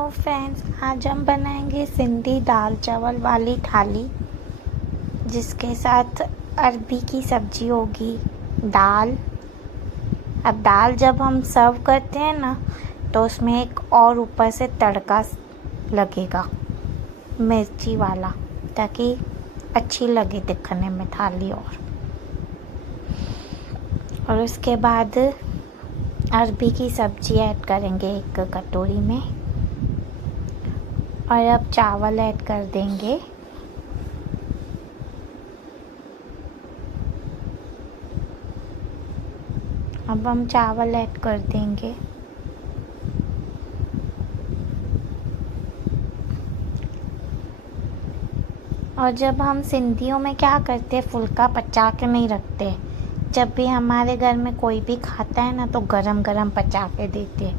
Hello friends, आज हम बनाएंगे सिंधी दाल चावल वाली थाली, जिसके साथ अरबी की सब्जी होगी। दाल, अब दाल जब हम सर्व करते हैं ना, तो उसमें एक और ऊपर से तड़का लगेगा मिर्ची वाला, ताकि अच्छी लगे दिखने में थाली। और उसके बाद अरबी की सब्जी ऐड करेंगे एक कटोरी में, और अब चावल ऐड कर देंगे। अब हम चावल ऐड कर देंगे। और जब हम सिंधियों में क्या करते, फुल्का पचा के नहीं रखते। जब भी हमारे घर में कोई भी खाता है ना, तो गरम गरम पचा के देते,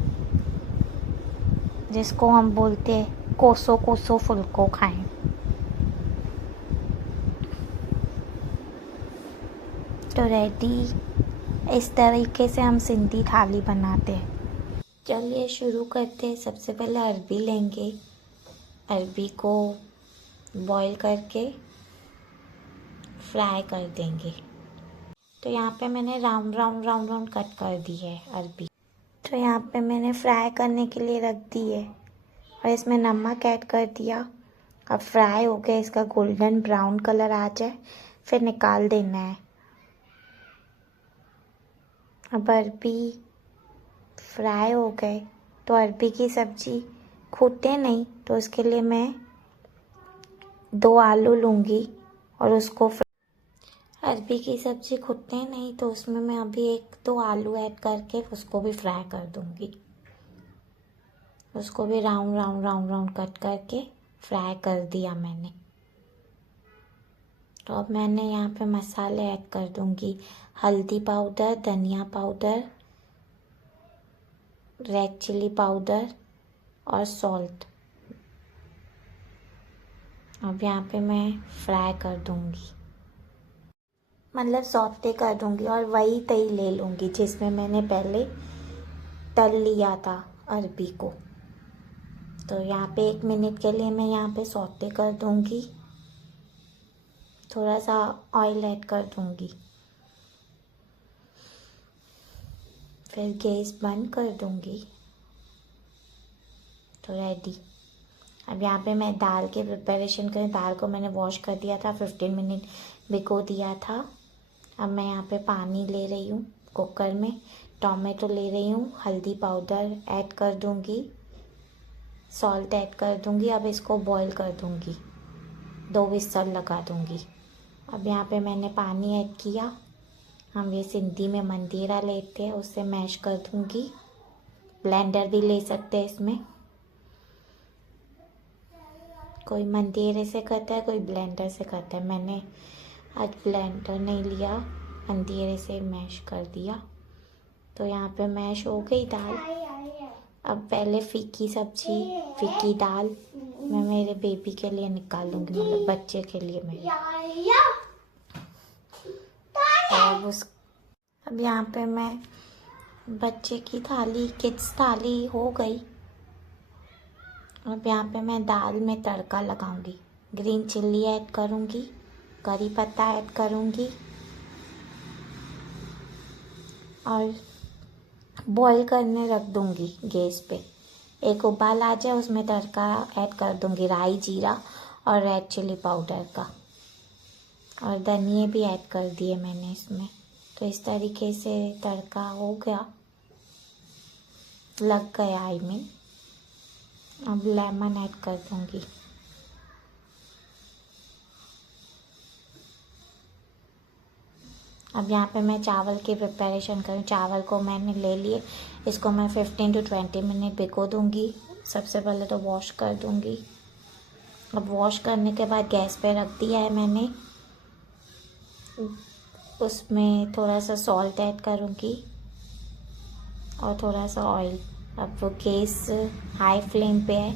जिसको हम बोलते कोसो कोसो फुल्को खाएं। तो रेडी, इस तरीके से हम सिंधी थाली बनाते हैं। चलिए शुरू करते हैं। सबसे पहले अरबी लेंगे। अरबी को बॉईल करके फ्राई कर देंगे। तो यहाँ पे मैंने round round round round cut कर दी है अरबी। तो यहाँ पे मैंने फ्राई करने के लिए रख दी है, और इसमें नमक ऐड कर दिया। अब फ्राई हो गया, इसका गोल्डन ब्राउन कलर आ जाए, फिर निकाल देना है। अब अरबी फ्राई हो गए, तो अरबी की सब्जी खूटे नहीं, तो उसके लिए मैं 2 आलू लूँगी और उसको अरबी की सब्जी खूटते नहीं, तो उसमें मैं अभी 1-2 आलू ऐड करके उसको भी फ्राई कर दूँगी। उसको भी round round round round cut करके फ्राई कर दिया मैंने। तो अब मैंने यहाँ पे मसाले ऐड कर दूँगी। हल्दी पाउडर, धनिया पाउडर, रेड चिली पाउडर और सॉल्ट। अब यहाँ पे मैं फ्राई कर दूँगी, मतलब सौते कर दूँगी, और वही तई ले लूँगी जिसमें मैंने पहले तल लिया था अरबी को। तो यहाँ पे 1 मिनट के लिए मैं यहाँ पे सौते कर दूँगी। थोड़ा सा ऑयल ऐड कर दूँगी, फिर गैस बंद कर दूँगी। तो रेडी। अब यहाँ पे मैं दाल के प्रिपरेशन करें। दाल को मैंने वॉश कर दिया था, 15 मिनट भिगो दिया था। अब मैं यहाँ पे पानी ले रही हूँ कुकर में, टोमेटो ले रही हूँ, हल्दी पाउडर ऐड कर दूँगी, सॉल्ट ऐड कर दूँगी। अब इसको बॉईल कर दूँगी, 2 विसल लगा दूँगी। अब यहाँ पे मैंने पानी ऐड किया। हम ये सिंधी में मंदिरा लेते हैं, उससे मैश कर दूँगी। ब्लेंडर भी ले सकते हैं इसमें, कोई मंदिरे से करता है, कोई ब्लेंडर से करता है। मैंने आज ब्लेंडर नहीं लिया, मंदिरे से मैश कर दिया। तो यहाँ पे मैश हो गई दाल। अब पहले फीकी सब्जी, फीकी दाल मैं मेरे बेबी के लिए निकालूंगी, मतलब बच्चे के लिए मेरे। अब यहाँ पे मैं बच्चे की थाली, किड्स थाली हो गई। अब यहाँ पे मैं दाल में तड़का लगाऊंगी। ग्रीन चिल्ली ऐड करूंगी, करी पत्ता ऐड करूंगी, और बॉईल करने रख दूंगी गैस पे। एक उबाल आ जाए, उसमें तड़का ऐड कर दूंगी, राई, जीरा और रेड चिली पाउडर का, और धनिए भी ऐड कर दिए मैंने इसमें। तो इस तरीके से तड़का हो गया, लग गया आई मीन। अब लेमन ऐड कर दूंगी। अब यहाँ पे मैं चावल की प्रिपरेशन करूँ। चावल को मैंने ले लिए, इसको मैं 15 to 20 मिनट भिगो दूँगी। सबसे पहले तो वॉश कर दूँगी। अब वॉश करने के बाद गैस पे रख दिया है मैंने, उसमें थोड़ा सा सॉल्ट ऐड करूँगी और थोड़ा सा ऑयल। अब वो गैस हाई फ्लेम पे है,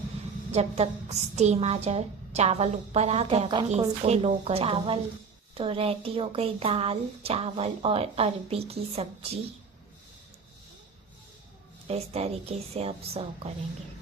जब तक स्टीम आ जाए, चावल ऊपर आ गया, गैस को लो कर चावल। तो रेडी हो गई दाल, चावल और अरबी की सब्जी। इस तरीके से अब सर्व करेंगे।